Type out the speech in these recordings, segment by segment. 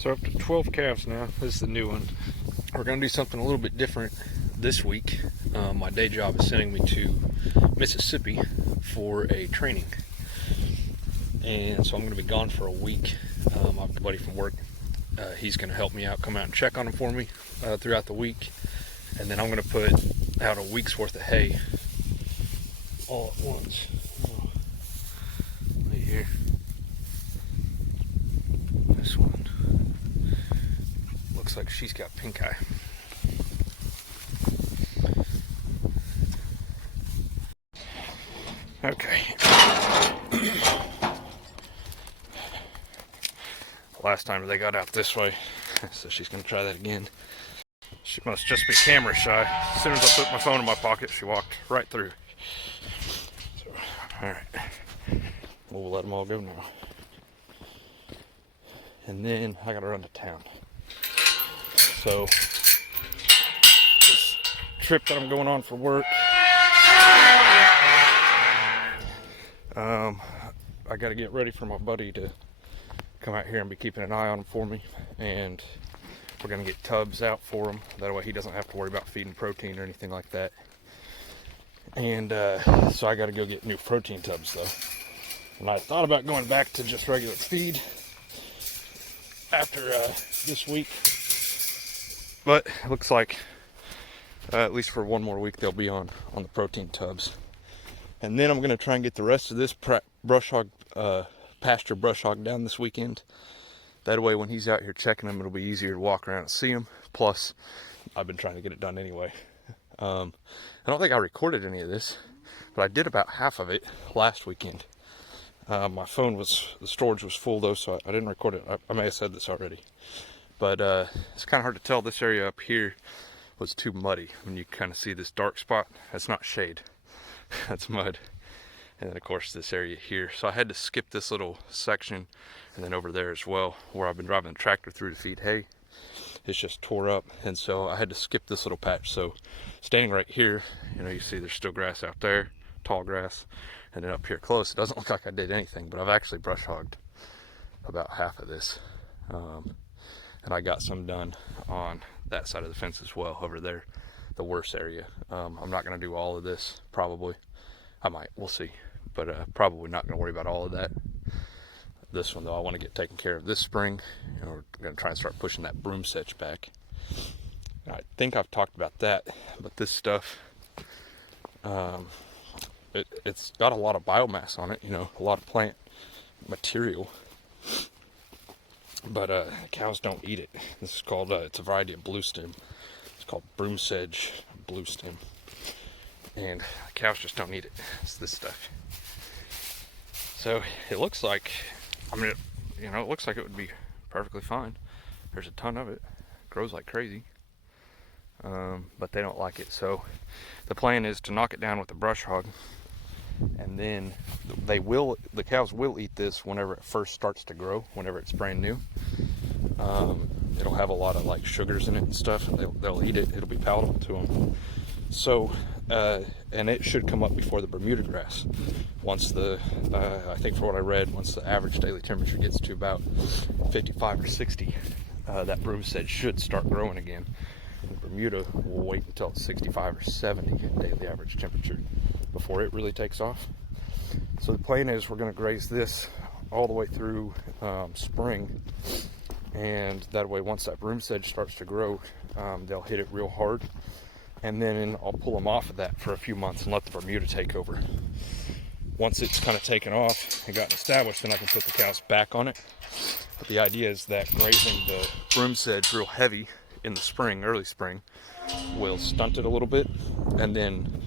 So up to 12 calves now. This is the new one. We're going to do something a little bit different this week. My day job is sending me to Mississippi for a training. And so I'm going to be gone for a week. I have a buddy from work. He's going to help me out, come out and check on them for me throughout the week. And then I'm going to put out a week's worth of hay all at once. Right here. This one looks like she's got pink eye. Okay. Last time they got out this way, so she's gonna try that again. She must just be camera shy. As soon as I put my phone in my pocket, she walked right through. So, all right, we'll let them all go now. And then I gotta run to town. So this trip that I'm going on for work, I gotta get ready for my buddy to come out here and be keeping an eye on him for me, and we're gonna get tubs out for him. That way he doesn't have to worry about feeding protein or anything like that. And so I gotta go get new protein tubs though. And I thought about going back to just regular feed after this week, but it looks like at least for one more week they'll be on the protein tubs. And then I'm going to try and get the rest of this pasture brush hog down this weekend. That way when he's out here checking them, it'll be easier to walk around and see them. Plus, I've been trying to get it done anyway. I don't think I recorded any of this, but I did about half of it last weekend. My phone the storage was full though, so I didn't record it. I may have said this already. But it's kind of hard to tell. This area up here was too muddy. When you kind of see this dark spot, that's not shade. That's mud. And then of course this area here. So I had to skip this little section, and then over there as well, where I've been driving the tractor through to feed hay. It's just tore up, and so I had to skip this little patch. So standing right here, you see there's still grass out there, tall grass. And then up here close, it doesn't look like I did anything, but I've actually brush hogged about half of this. And I got some done on that side of the fence as well, over there, the worst area. I'm not going to do all of this, probably. I might, we'll see. But probably not going to worry about all of that. This one, though, I want to get taken care of this spring. We're going to try and start pushing that broom sedge back. I think I've talked about that, but this stuff, it's got a lot of biomass on it, a lot of plant material. But cows don't eat it. This is called, it's a variety of blue stem. It's called broom sedge blue stem. And cows just don't eat it. It's this stuff. So it looks like, it looks like it would be perfectly fine. There's a ton of it. It grows like crazy. But they don't like it. So the plan is to knock it down with a brush hog. And then the cows will eat this whenever it first starts to grow, whenever it's brand new. It'll have a lot of like sugars in it and stuff, and they'll eat it. It'll be palatable to them. So, and it should come up before the Bermuda grass. Once I think for what I read, once the average daily temperature gets to about 55 or 60, that broom sedge should start growing again. The Bermuda will wait until it's 65 or 70 daily average temperature before it really takes off. So the plan is we're going to graze this all the way through spring, and that way once that broom sedge starts to grow, they'll hit it real hard, and then I'll pull them off of that for a few months and let the Bermuda take over. Once it's kind of taken off and gotten established, then I can put the cows back on it. But the idea is that grazing the broom sedge real heavy in the spring, early spring, will stunt it a little bit, and then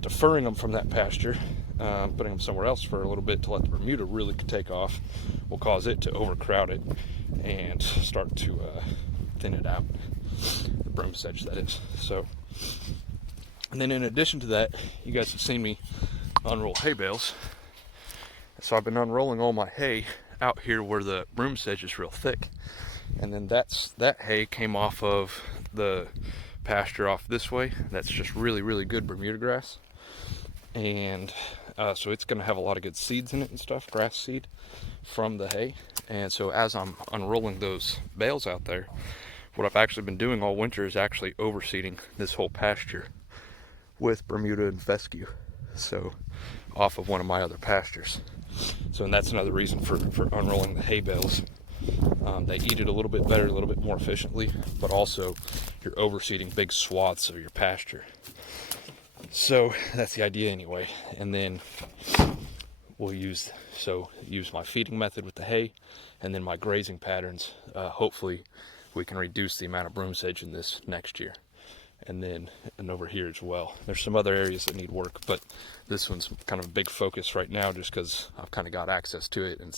deferring them from that pasture, putting them somewhere else for a little bit to let the Bermuda really take off, will cause it to overcrowd it and start to thin it out. The broom sedge, that is. So, and then in addition to that, you guys have seen me unroll hay bales. So I've been unrolling all my hay out here where the broom sedge is real thick. And then that hay came off of the pasture off this way. That's just really, really good Bermuda grass. And so it's going to have a lot of good seeds in it and stuff, grass seed from the hay. And so as I'm unrolling those bales out there, what I've actually been doing all winter is actually overseeding this whole pasture with Bermuda and fescue, so off of one of my other pastures. So, and that's another reason for unrolling the hay bales. They eat it a little bit better, a little bit more efficiently, but also you're overseeding big swaths of your pasture. So that's the idea anyway. And then we'll use my feeding method with the hay, and then my grazing patterns. Hopefully we can reduce the amount of broom sedge in this next year. And over here as well. There's some other areas that need work, but this one's kind of a big focus right now just because I've kind of got access to it, and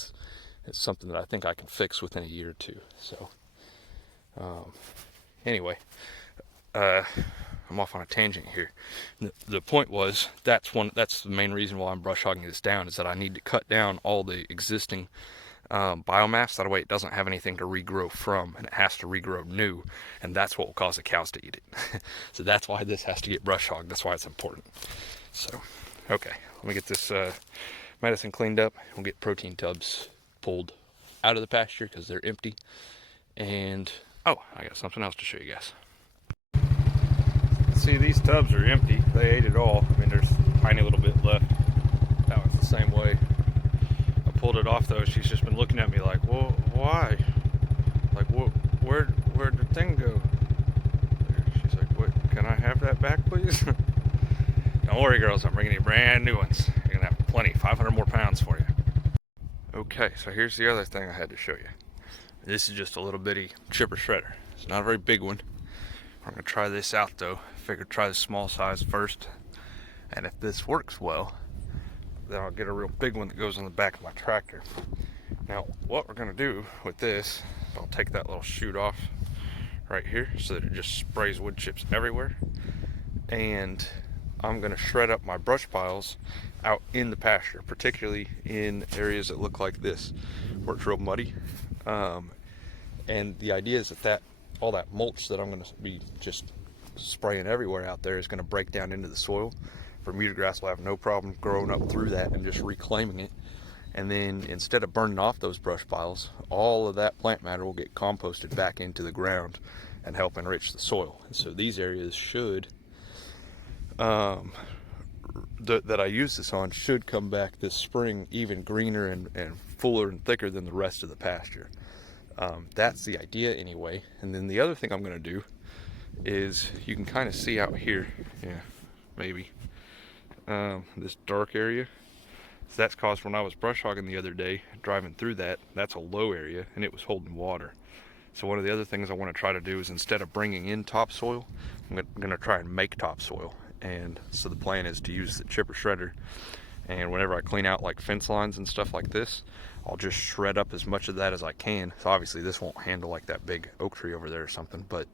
it's something that I think I can fix within a year or two. So anyway, I'm off on a tangent here. The point was, that's the main reason why I'm brush hogging this down, is that I need to cut down all the existing biomass. That way it doesn't have anything to regrow from, and it has to regrow new, and that's what will cause the cows to eat it. So that's why this has to get brush hogged. That's why it's important. So okay, let me get this medicine cleaned up. We'll get protein tubs pulled out of the pasture because they're empty. And oh, I got something else to show you guys. See, these tubs are empty. They ate it all. I mean, there's a tiny little bit left. That one's the same way. I pulled it off though. She's just been looking at me like, well, why? Like, where'd the thing go? She's like, what? Can I have that back, please? Don't worry, girls. I'm bringing you brand new ones. You're gonna have plenty. 500 more pounds for you. Okay, so here's the other thing I had to show you. This is just a little bitty chipper shredder. It's not a very big one. I'm gonna try this out though. Figured try the small size first, and if this works well, then I'll get a real big one that goes on the back of my tractor. Now, what we're gonna do with this, I'll take that little chute off right here so that it just sprays wood chips everywhere, and I'm gonna shred up my brush piles out in the pasture, particularly in areas that look like this, where it's real muddy. And the idea is that all that mulch that I'm gonna be just spraying everywhere out there is going to break down into the soil. Bermuda grass will have no problem growing up through that and just reclaiming it. And then instead of burning off those brush piles, all of that plant matter will get composted back into the ground and help enrich the soil. And so these areas should, that I use this on, should come back this spring even greener and fuller and thicker than the rest of the pasture. That's the idea anyway. And then the other thing I'm going to do is, you can kind of see out here, yeah, maybe, this dark area. So that's caused, when I was brush hogging the other day, driving through that's a low area, and it was holding water. So one of the other things I want to try to do is, instead of bringing in topsoil, I'm going to try and make topsoil. And so the plan is to use the chipper shredder, and whenever I clean out like fence lines and stuff like this, I'll just shred up as much of that as I can. So obviously this won't handle like that big oak tree over there or something, but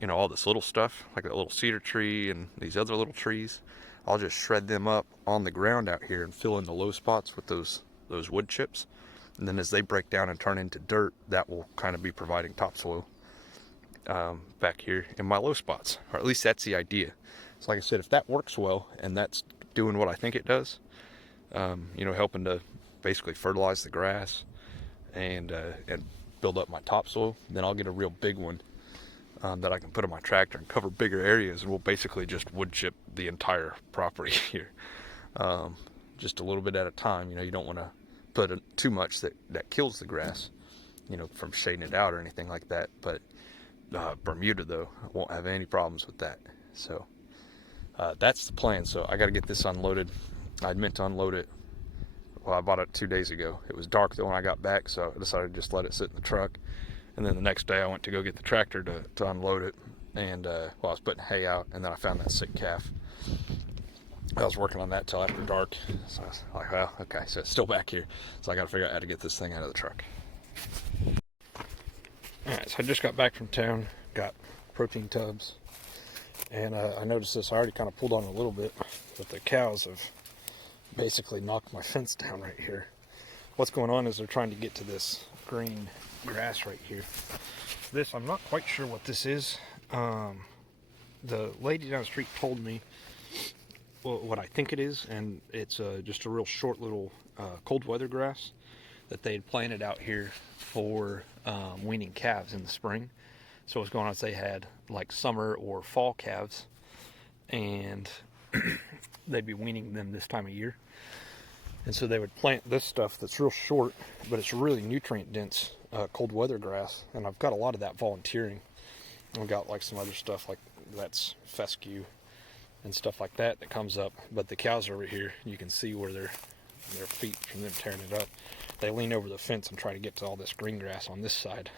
you know, all this little stuff, like that little cedar tree and these other little trees, I'll just shred them up on the ground out here and fill in the low spots with those wood chips. And then as they break down and turn into dirt, that will kind of be providing topsoil back here in my low spots, or at least that's the idea. So like I said, if that works well and that's doing what I think it does, you know, helping to basically fertilize the grass and build up my topsoil, then I'll get a real big one that I can put on my tractor and cover bigger areas, and we'll basically just wood chip the entire property here, just a little bit at a time. You know, you don't want to put too much that kills the grass, you know, from shading it out or anything like that. But Bermuda though won't have any problems with that. So that's the plan. So I got to get this unloaded. I meant to unload it, well, I bought it 2 days ago. It was dark though when I got back, so I decided to just let it sit in the truck. And then the next day I went to go get the tractor to unload it, and I was putting hay out, and then I found that sick calf. I was working on that till after dark, so I was like, well, okay, so it's still back here, so I got to figure out how to get this thing out of the truck. Alright, so I just got back from town, got protein tubs, and I noticed this. I already kind of pulled on a little bit, but the cows have basically knocked my fence down right here. What's going on is they're trying to get to this green grass right here. This, I'm not quite sure what this is. The lady down the street told me what I think it is, and it's just a real short little cold weather grass that they had planted out here for weaning calves in the spring. So what's going on is they had like summer or fall calves, and they'd be weaning them this time of year. And so they would plant this stuff that's real short, but it's really nutrient dense cold weather grass. And I've got a lot of that volunteering. I've got like some other stuff like that's fescue and stuff like that that comes up. But the cows over here, you can see where their feet from them tearing it up. They lean over the fence and try to get to all this green grass on this side.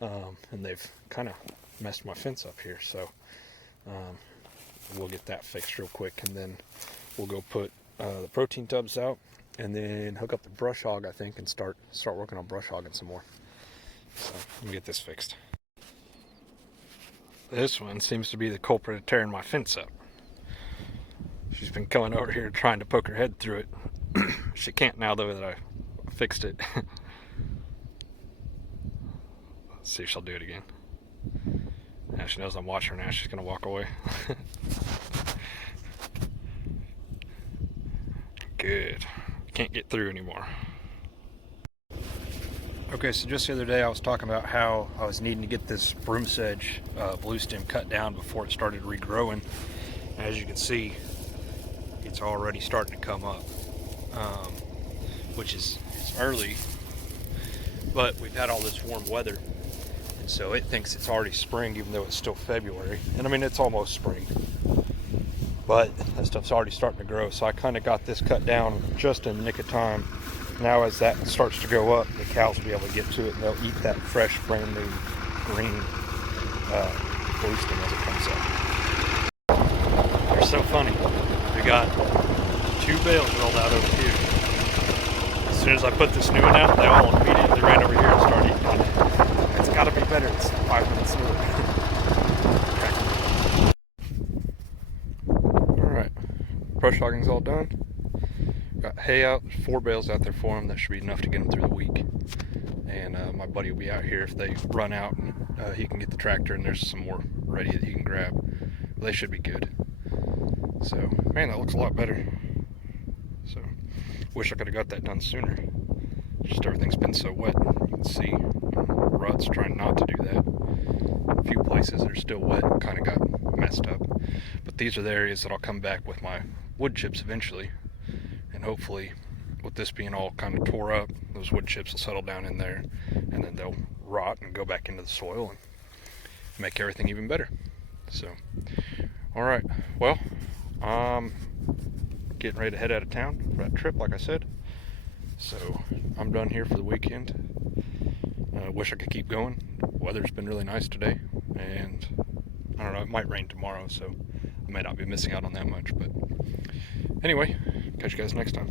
And they've kind of messed my fence up here. So we'll get that fixed real quick, and then we'll go put the protein tubs out, and then hook up the brush hog, I think, and start working on brush hogging some more. So let me get this fixed. This one seems to be the culprit of tearing my fence up. She's been coming over here trying to poke her head through it. She can't now, though, that I fixed it. Let's see if she'll do it again. Now she knows I'm watching her now. She's going to walk away. Good. Can't get through anymore. Okay, so just the other day I was talking about how I was needing to get this broom sedge blue stem cut down before it started regrowing. As you can see, it's already starting to come up, which is early, but we've had all this warm weather, and so it thinks it's already spring even though it's still February. And I mean, it's almost spring, but that stuff's already starting to grow. So I kind of got this cut down just in the nick of time. Now as that starts to go up, the cows will be able to get to it, and they'll eat that fresh, brand new green blue stem as it comes up. They're so funny. We got 2 bales rolled out over here. As soon as I put this new one out, they all immediately ran over here and started eating it. It's got to be better. It's 5 minutes newer. Alright, brush hogging's all done. Got hay out, 4 bales out there for them. That should be enough to get them through the week. And my buddy will be out here if they run out. He can get the tractor, and there's some more ready that he can grab. They should be good. So, man, that looks a lot better. So, wish I could have got that done sooner. Just everything's been so wet. You can see ruts trying not to do that. A few places that are still wet kind of got messed up. But these are the areas that I'll come back with my wood chips eventually. And hopefully, with this being all kind of tore up, those wood chips will settle down in there, and then they'll rot and go back into the soil and make everything even better. So, all right, well, getting ready to head out of town for that trip, like I said. So I'm done here for the weekend. I wish I could keep going. The weather's been really nice today, and I don't know, it might rain tomorrow, so I may not be missing out on that much. But anyway, catch you guys next time.